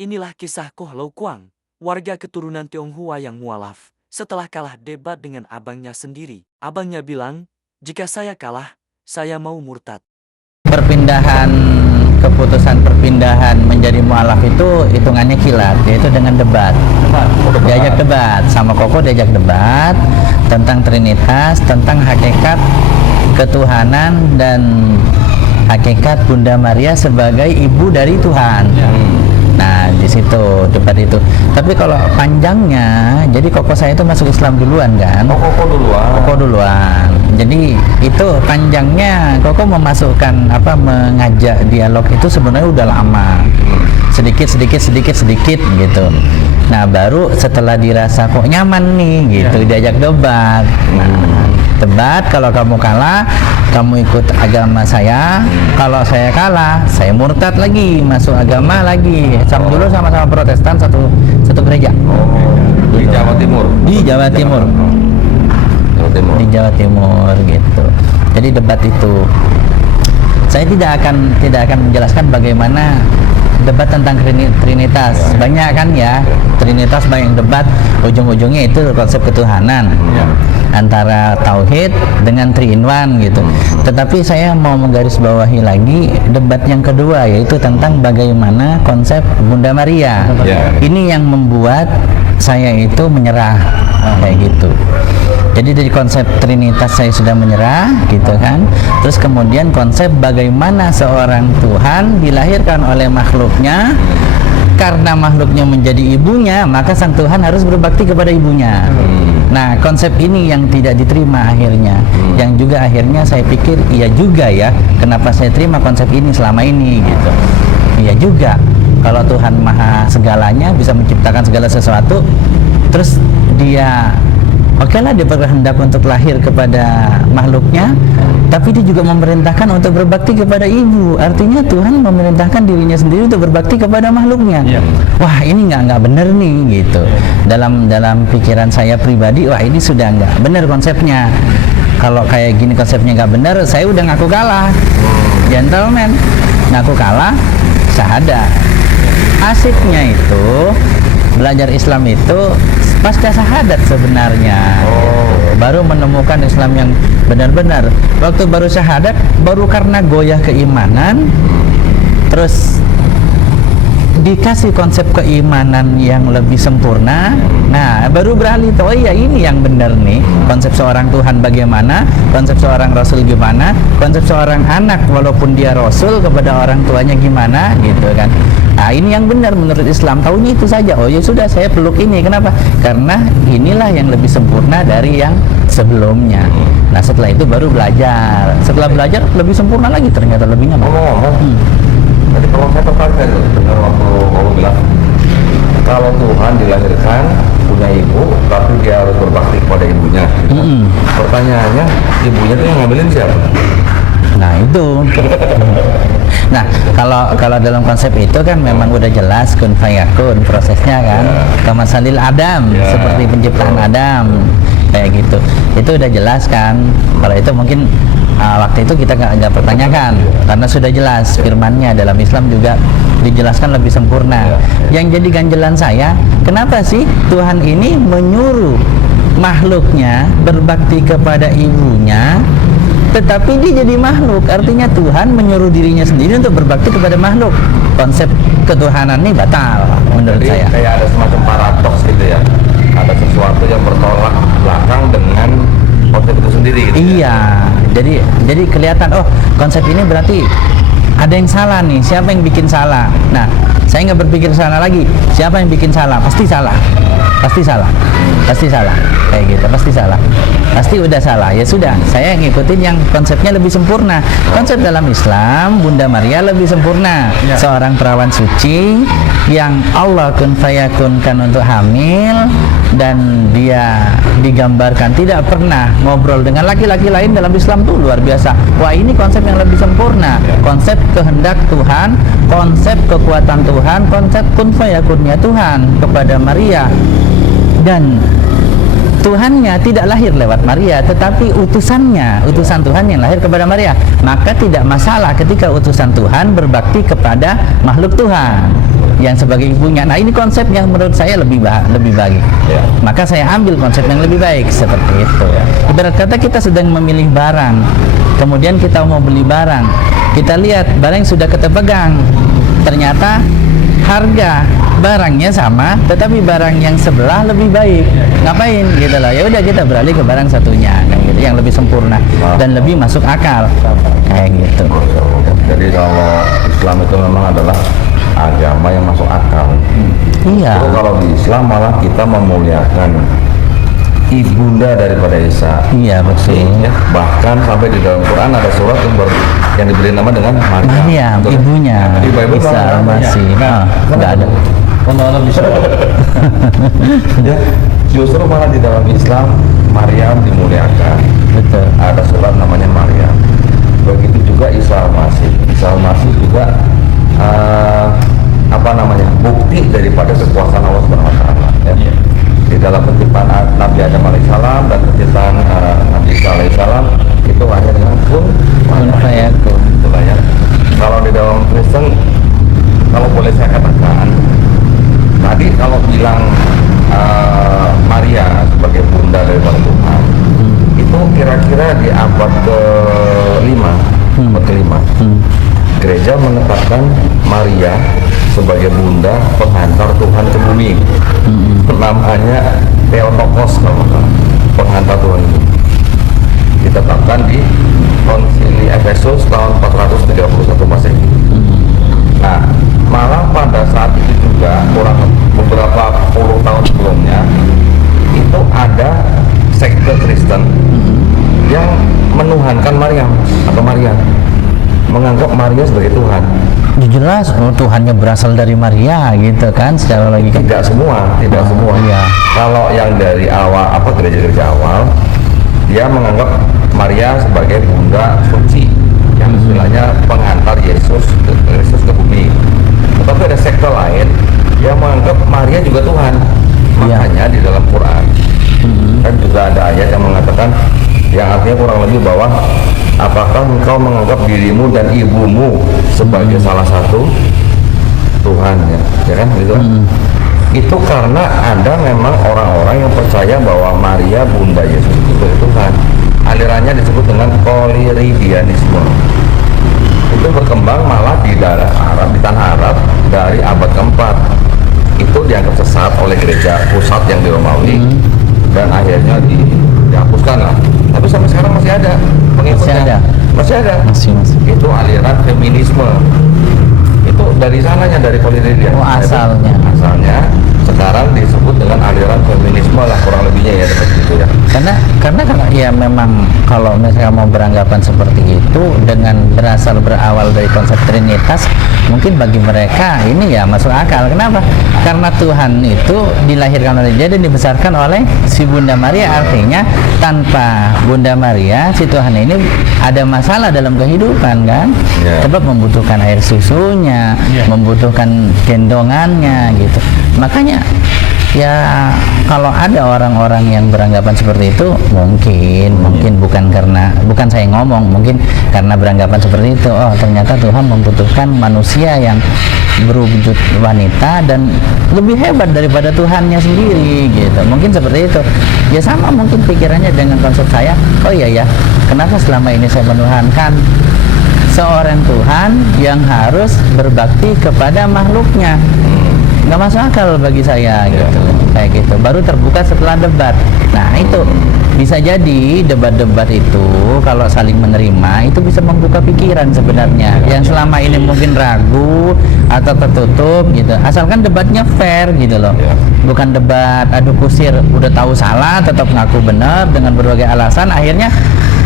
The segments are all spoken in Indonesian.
Inilah kisah Koh Lau Kuang, warga keturunan Tionghoa yang mualaf. Setelah kalah debat dengan abangnya sendiri, abangnya bilang, jika saya kalah, saya mau murtad. Perpindahan, keputusan perpindahan menjadi mualaf itu hitungannya kilat, yaitu dengan debat. Diajak debat sama Koko, diajak debat tentang Trinitas, tentang hakikat ketuhanan dan hakikat Bunda Maria sebagai ibu dari Tuhan. Nah, di situ debat itu. Tapi kalau panjangnya, jadi Koko saya itu masuk Islam duluan kan? Koko duluan. Koko duluan. Jadi itu panjangnya Koko memasukkan mengajak dialog itu sebenarnya udah lama. Sedikit gitu. Nah, baru setelah dirasa kok nyaman nih gitu, diajak debat. Nah, debat, kalau kamu kalah, kamu ikut agama saya. Kalau saya kalah, saya murtad lagi, masuk agama lagi. Sama dulu sama-sama Protestan satu gereja. Di Jawa Timur. Di Jawa Timur. Di Jawa Timur gitu. Jadi debat itu saya tidak akan menjelaskan bagaimana debat tentang Trinitas. Banyak kan ya, Trinitas banyak debat, ujung-ujungnya itu konsep ketuhanan antara tauhid dengan 3 in 1 gitu. Tetapi saya mau menggarisbawahi lagi debat yang kedua, yaitu tentang bagaimana konsep Bunda Maria. Ini yang membuat saya itu menyerah kayak gitu. Jadi dari konsep Trinitas saya sudah menyerah gitu kan. Terus kemudian konsep bagaimana seorang Tuhan dilahirkan oleh makhluknya, karena makhluknya menjadi ibunya, maka sang Tuhan harus berbakti kepada ibunya. Nah, konsep ini yang tidak diterima akhirnya. Yang juga akhirnya saya pikir iya juga ya, kenapa saya terima konsep ini selama ini gitu. Iya juga, kalau Tuhan maha segalanya, bisa menciptakan segala sesuatu, terus dia okelah dia berkehendak untuk lahir kepada makhluknya, tapi dia juga memerintahkan untuk berbakti kepada ibu. Artinya Tuhan memerintahkan dirinya sendiri untuk berbakti kepada makhluknya. Wah, ini nggak benar nih gitu. Dalam pikiran saya pribadi, wah ini sudah nggak benar konsepnya. Kalau kayak gini konsepnya nggak benar, saya udah ngaku kalah. Gentleman, ngaku kalah, syahadat. Asiknya itu belajar Islam itu pasca syahadat sebenarnya. Baru menemukan Islam yang benar-benar. Waktu baru syahadat, baru karena goyah keimanan, terus dikasih konsep keimanan yang lebih sempurna. Nah, baru beralih tuh, oh iya ini yang benar nih. Konsep seorang Tuhan bagaimana, konsep seorang Rasul gimana, konsep seorang anak walaupun dia Rasul kepada orang tuanya gimana gitu kan. Nah, ini yang benar menurut Islam. Taunya itu saja. Oh ya sudah, saya peluk ini. Kenapa? Karena inilah yang lebih sempurna dari yang sebelumnya. Nah, setelah itu baru belajar. Setelah belajar lebih sempurna lagi, ternyata lebihnya. Jadi kalau saya tertarik itu dengar waktu kamu bilang kalau Tuhan dilahirkan punya ibu, tapi dia harus berbakti kepada ibunya. Pertanyaannya, ibunya itu yang ngambilin siapa? Nah itu. Nah, kalau dalam konsep itu kan memang udah jelas kun fayakun prosesnya kan. Kamasalil Adam, seperti penciptaan Adam kayak gitu. Itu udah jelas kan. Kalau itu mungkin waktu itu kita nggak pertanyakan karena sudah jelas firmannya. Dalam Islam juga dijelaskan lebih sempurna. Yang jadi ganjelan saya, kenapa sih Tuhan ini menyuruh makhluknya berbakti kepada ibunya, tetapi dia jadi makhluk? Artinya Tuhan menyuruh dirinya sendiri untuk berbakti kepada makhluk. Konsep ketuhanan ini batal menurut saya. Kayak ada semacam paradoks gitu ya. Ada sesuatu yang bertolak belakang dengan konsep itu sendiri gitu. Iya, jadi kelihatan, oh konsep ini berarti ada yang salah nih. Siapa yang bikin salah? Nah, saya nggak berpikir sana lagi. Siapa yang bikin salah? Pasti salah. Pasti salah. Pasti salah. Kayak gitu, pasti salah. Pasti udah salah. Ya sudah, saya ngikutin yang konsepnya lebih sempurna. Konsep dalam Islam, Bunda Maria lebih sempurna. Seorang perawan suci yang Allah kun fayakunkan untuk hamil, dan dia digambarkan tidak pernah ngobrol dengan laki-laki lain. Dalam Islam tuh luar biasa. Wah, ini konsep yang lebih sempurna. Konsep kehendak Tuhan, konsep kekuatan Tuhan, konsep kun fayakunnya Tuhan kepada Maria. Dan Tuhannya tidak lahir lewat Maria, tetapi utusannya, utusan Tuhan yang lahir kepada Maria. Maka tidak masalah ketika utusan Tuhan berbakti kepada makhluk Tuhan. yang sebagai ibunya. Nah, ini konsep yang menurut saya lebih baik. Ya. Maka saya ambil konsep yang lebih baik seperti itu. Ibarat kata kita sedang memilih barang, kemudian kita mau beli barang, kita lihat barang yang sudah kita pegang, ternyata harga barangnya sama, tetapi barang yang sebelah lebih baik. Ngapain gitu loh? Ya udah kita beralih ke barang satunya, kayak gitu, yang lebih sempurna dan lebih masuk akal, kayak gitu. Jadi kalau Islam itu memang adalah agama yang masuk akal. Iya. Itu kalau di Islam malah kita memuliakan ibunda daripada Isa. Iya, betul. Ya, bahkan sampai di dalam Quran ada surat yang diberi nama dengan Maryam. Maryam, Betul. ibunya Di Bible Isa masih nggak ada. Allah bisa. Ya, justru malah di dalam Islam Maryam dimuliakan. Betul. Ada surat namanya Maryam. Begitu juga Isa Masih. Isa Masih juga bukti daripada kekuasaan Allah Subhanahu wa taala. Ya. Di dalam penciptaan Nabi Adam alaihissalam dan penciptaan Nabi Isa alaihissalam itu hanya dengan kun fayakun. Itulah ya. Kalau di dalam Kristen, kalau boleh saya katakan, tadi kalau bilang Maria sebagai bunda daripada Tuhan, itu kira-kira di abad ke-5, abad ke-5, gereja menetapkan Maria sebagai bunda penghantar Tuhan ke bumi. Namanya Theotokos, kalau nggak salah, penghantar Tuhan ini ditetapkan di Konsili Efesus tahun 431 Masehi. Nah, malah pada saat itu juga beberapa puluh tahun sebelumnya itu ada sekte Kristen yang menuhankan Maryam atau Maria, menganggap Maria sebagai Tuhan. Ya jelas, Tuhannya berasal dari Maria gitu kan, secara logika. Tidak semua. Iya. Kalau yang dari awal, gereja-gereja awal, dia menganggap Maria sebagai bunda suci yang istilahnya penghantar Yesus ke bumi. Tetapi ada sekte lain yang menganggap Maria juga Tuhan. Makanya di dalam Quran kan juga ada ayat yang mengatakan, yang artinya kurang lebih bahwa apakah engkau menganggap dirimu dan ibumu sebagai salah satu Tuhan, ya kan gitu. Itu karena ada memang orang-orang yang percaya bahwa Maria bunda Yesus itu sebagai Tuhan. Alirannya disebut dengan Koliridianisme. Itu berkembang malah di daerah Arab, di tanah Arab dari abad keempat. Itu dianggap sesat oleh gereja pusat yang di Romawi dan akhirnya dihapuskan lah. Tapi sampai sekarang masih ada pengikutnya. Masih ada. Itu aliran feminisme. Itu dari sananya, dari Koliridianisme. Oh, asalnya. Sekarang disebut dengan aliran feminisme lah, kurang lebihnya ya, seperti itu ya. Karena ya memang kalau misalnya mau beranggapan seperti itu dengan berawal dari konsep Trinitas, mungkin bagi mereka ini ya masuk akal. Kenapa? Karena Tuhan itu dilahirkan oleh dia dan dibesarkan oleh si Bunda Maria. Artinya tanpa Bunda Maria, si Tuhan ini ada masalah dalam kehidupan kan. Sebab membutuhkan air susunya, membutuhkan gendongannya gitu. Makanya ya kalau ada orang-orang yang beranggapan seperti itu, mungkin bukan saya ngomong, mungkin karena beranggapan seperti itu, oh ternyata Tuhan membutuhkan manusia yang berwujud wanita dan lebih hebat daripada Tuhannya sendiri gitu. Mungkin seperti itu. Ya sama mungkin pikirannya dengan konsep saya, oh iya ya, kenapa selama ini saya menuhankan seorang Tuhan yang harus berbakti kepada makhluknya? Nggak masuk akal bagi saya gitu, kayak gitu. Baru terbuka setelah debat. Nah itu bisa jadi debat-debat itu kalau saling menerima itu bisa membuka pikiran sebenarnya. Yang selama ini mungkin ragu atau tertutup gitu. Asalkan debatnya fair gitu loh. Bukan debat adu kusir, udah tahu salah tetap ngaku benar dengan berbagai alasan. Akhirnya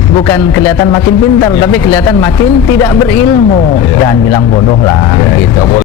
bukan kelihatan makin pintar, tapi kelihatan makin tidak berilmu. Jangan bilang bodoh lah gitu.